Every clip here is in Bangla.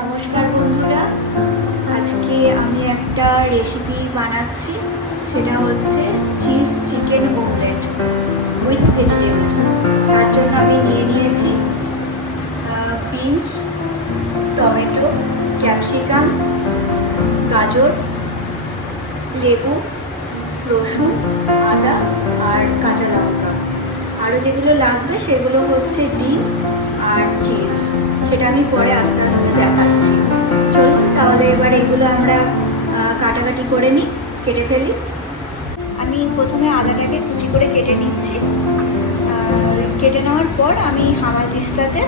নমস্কার বন্ধুরা, আজকে আমি একটা রেসিপি বানাচ্ছি। সেটা হচ্ছে cheese chicken omelette with vegetables. তার জন্য আমি নিয়েছি বিনস, টমেটো, ক্যাপসিকাম, গাজর, লেবু, রসুন, আদা আর কাঁচা লঙ্কা। আরও যেগুলো লাগবে সেগুলো হচ্ছে ডিম আর চিজ। সেটা আমি পরে আস্তে আস্তে দেখাচ্ছি। চলুন তাহলে এবার এগুলো আমরা কাটাকাটি করে নিই, কেটে ফেলি। আমি প্রথমে আদাটাকে কুচি করে কেটে নিচ্ছি। কেটে নেওয়ার পর আমি হামাল দিস্তাতে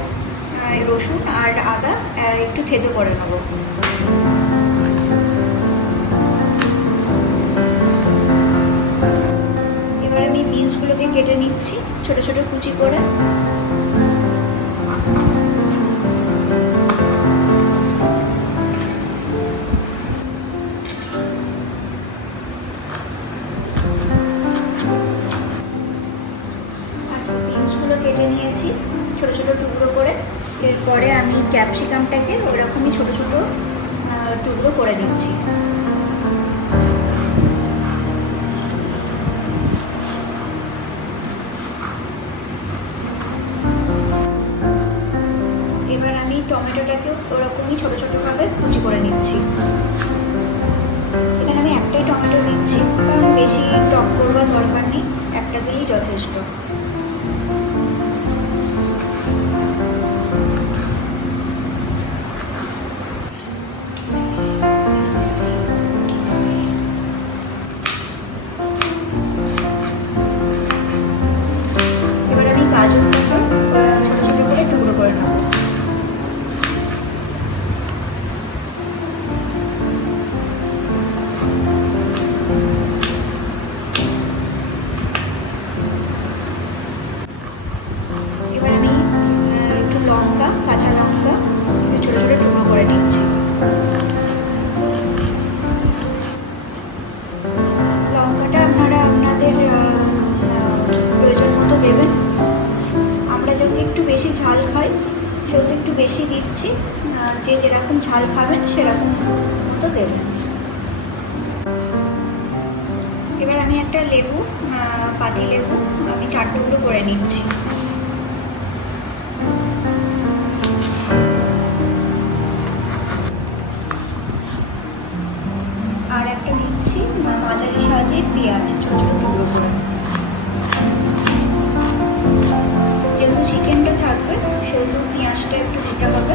রসুন আর আদা একটু থেতো করে নেব। এবার আমি বিনসগুলোকে কেটে নিচ্ছি ছোট ছোট কুচি করে। কেটে নিয়েছি ছোট ছোট টুকরো করে। এরপরে আমি ক্যাপসিকামটাকে ওইরকমই ছোট ছোট টুকরো করে নিচ্ছি। এবার আমি টমেটোটাকেও ওরকমই ছোট ছোটভাবে কুচি করে নিচ্ছি। এখানে আমি একটাই টমেটো দিচ্ছি, কারণ বেশি টক করবার দরকার নেই, একটা দিলেই যথেষ্ট। এবার আমি গাজরটাকে ছোট ছোট করে টুকরো করে নেব। এবার আমি একটু লঙ্কা, কাঁচা লঙ্কা ছোট ছোট টুকরো করে নিচ্ছি। লঙ্কাটা আপনারা আপনাদের প্রয়োজন মতো দেবেন। আমরা যেহেতু একটু বেশি ঝাল খাই সেহেতু একটু বেশি দিচ্ছি। যে যেরকম ঝাল খাবেন সেরকম মতো দেবেন। এবার আমি একটা লেবু, পাতি লেবু আমি 4 টুকরো করে নিচ্ছি। আর একটা দিচ্ছি মাঝারি সাইজের পেঁয়াজ ছোট ছোট টুকরো করে। যেহেতু চিকেনটা থাকবে সেহেতু পেঁয়াজটা একটু দিতে হবে।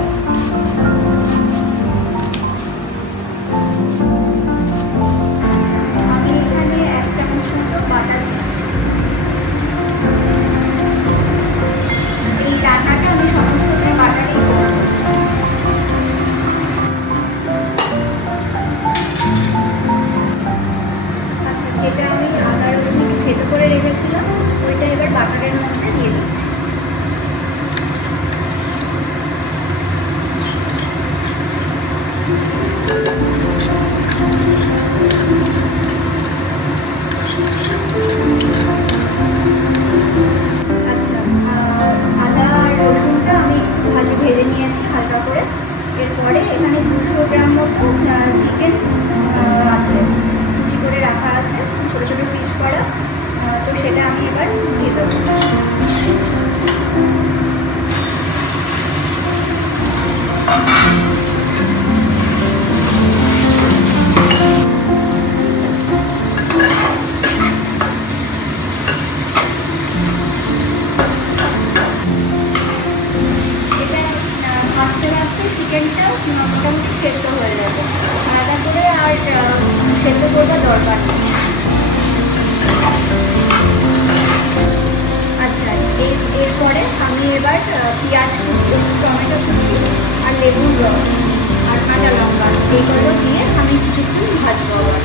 আমি এখানে 1 চামচ মতো বাটার দিচ্ছি। এই রান্নাটা আমি সমস্তটা বাটারেই করব। আচ্ছা, যেটা আমি আদা রসুন একটু থেতো করে রেখেছিলাম ওইটা এবার বাটারের মধ্যে দিয়ে দিচ্ছি। আচ্ছা, আদা আর রসুনটা আমি একটু ভেজে নিয়েছি হালকা করে। এরপরে এখানে 200 গ্রাম মতো চিকেন আছে, কুচি করে রাখা আছে, ছোটো ছোটো পিস করা। তো সেটা আমি এবার দিয়ে দেবো। ভাজতে ভাজতে চিকেনটা মোটামুটি সেদ্ধ হয়ে যাবে, আলাদা করে আর সেদ্ধ করবার দরকার নেই। আচ্ছা, এরপরে আমি এবার পেঁয়াজ কুচি, টমেটো কুচি আর লেবুর রস আর কাঁচা লঙ্কা এইগুলো দিয়ে আমি কিছুক্ষণ ভাজবো। আবার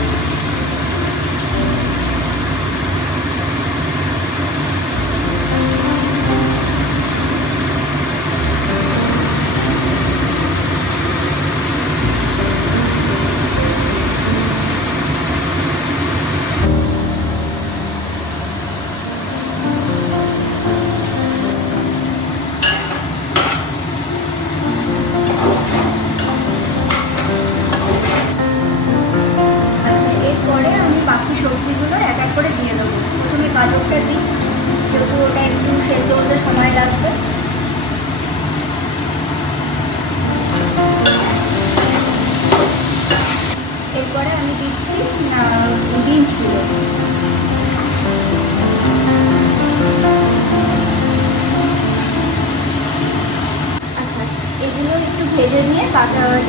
নিয়ে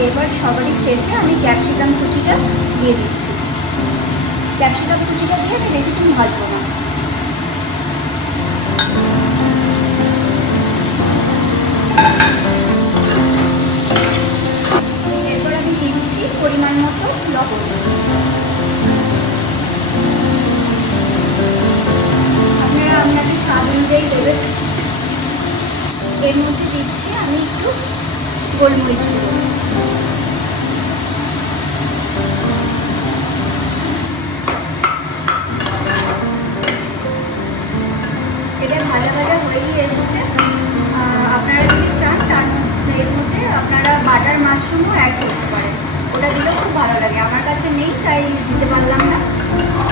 এবার সবারই শেষে আমি ক্যাপসিকাম কুচিটা দিয়ে দিচ্ছি। ক্যাপসিকাম কুচিটা দিয়ে আমি বেশিক্ষণ ভাজবো না। এরপর আমি দিচ্ছি পরিমাণ মতো লবণ। আপনারা আপনাদের স্বাদ অনুযায়ী দেবেন। এর মধ্যে দিচ্ছি আমি একটু গোলমরিচ গুঁড়ো। এটা ভাজা ভাজা হয়েই এসেছে। আপনারা যদি চান তার মধ্যে এর মধ্যে আপনারা বাটার মাশরুমও অ্যাড করতে পারেন, ওটা দিলে খুব ভালো লাগে। আমার কাছে নেই তাই দিতে পারলাম না,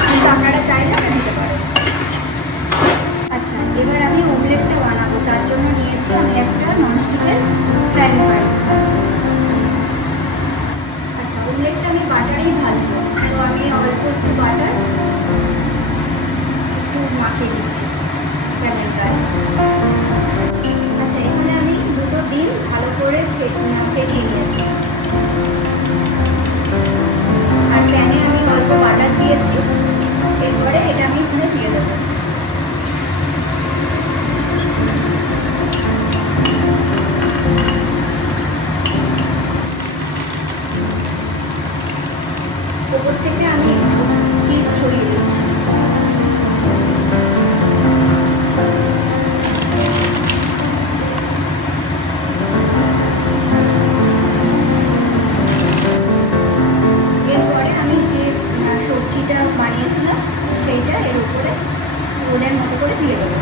কিন্তু আপনারা চাইলে ওটা দিতে পারেন। আচ্ছা, এবার আমি অমলেটটা বানাবো। তার জন্য নিয়েছি আমি একটা ননস্টিকের ফ্রাইং প্যান। আচ্ছা, অমলেটটা আমি বাটারেই ভাজবো, তো আমি অল্প একটু বাটার একটু মাখিয়ে দিচ্ছি প্যানের গায়ে। আচ্ছা, এখানে আমি দুটো ডিম ভালো করে ফেটিয়ে নিয়েছি, আর প্যানে আমি অল্প বাটার দিয়েছি। এরপরে এটা আমি এখানে দিয়ে দেবো। ওপর থেকে আমি একটু চিজ ছড়িয়ে দিচ্ছি। এরপরে আমি যে সবজিটা বানিয়েছিলাম সেইটা এর উপরে রোলের মতো করে দিয়ে দেবো।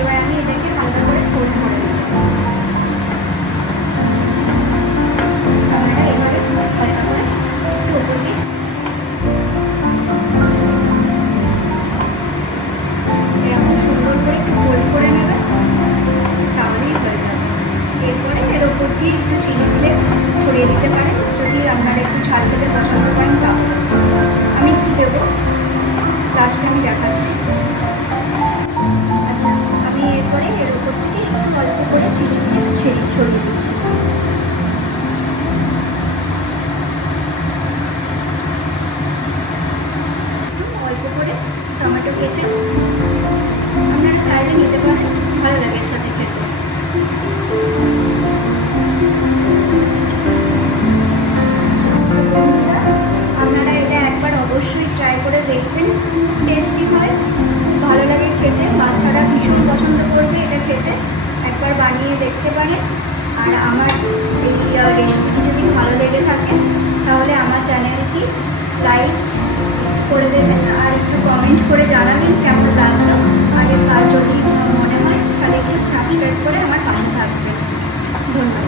এবার আমি এটাকে হালকা করে ফোল্ড করে দেবো। আপনারা এবারে হালকা করে ওপর দিয়ে এরকম সুন্দর করে একটু ফোল্ড করে নেবেন, তাহলেই হয়ে যাবে। এরপরে এর ওপর দিয়ে একটু চিলি ফ্লেক্স ছড়িয়ে দিতে পারেন, যদি আপনারা একটু ঝাল খেতে পছন্দ করেন তাহলে। আমি একটু দেবো, লাস্টে আমি দেখাচ্ছি। আচ্ছা, আমি এরপরে এর ওপর থেকে একটু অল্প করে চিলি ফ্লেক্স ছড়িয়ে দিচ্ছি। অল্প করে টমেটো কেচাপ আপনারা চাইলে নিতে পারেন, ভালো লাগে এর সাথে খেতে। বন্ধুরা, আপনারা এটা একবার অবশ্যই ট্রাই করে দেখবেন, টেস্টি হয়, ভালো লাগে খেতে। বাচ্চারা ভীষণ পছন্দ করবে এটা খেতে, একবার বানিয়ে দেখতে পারেন। আর আমার এই রেসিপিটি যদি ভালো লেগে থাকে তাহলে আমার চ্যানেলটি লাইক করে দেবেন, আর একটু কমেন্ট করে জানাবেন কেমন লাগলো। আর যদি মনে হয় তাহলে একটু সাবস্ক্রাইব করে আমার পাশে থাকবেন। ধন্যবাদ।